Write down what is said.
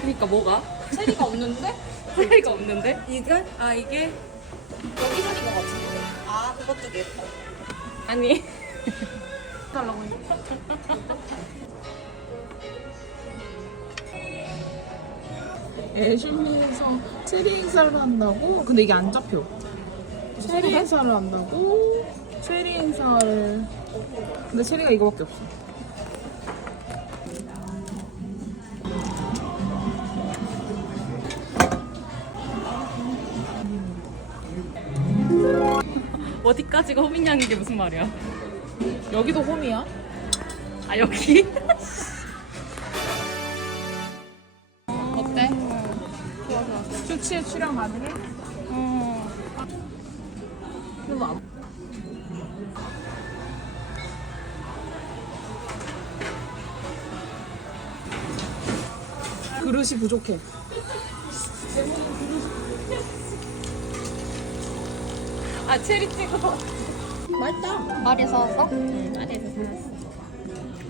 그니까 뭐가? 체리가 없는데? 차이가 없는데? 이게? 아 이게 여기 살인 것 같은데. 아, 그것도 예뻐. 아니 달라고 애슐리에서 체리 행사를 한다고? 근데 이게 안 잡혀. 체리 행사를 한다고? 체리 행사를. 근데 체리가 이거밖에 없어. 어디까지가 호민양인 게 무슨 말이야? 여기도 홈이야? 아 여기? 어때? 쇼츠에 출연 가능해? 어. 별로 안. 그릇이 부족해. 아 체리 찍어 맛있다. 말에서 써? 응, 말에서 샀어.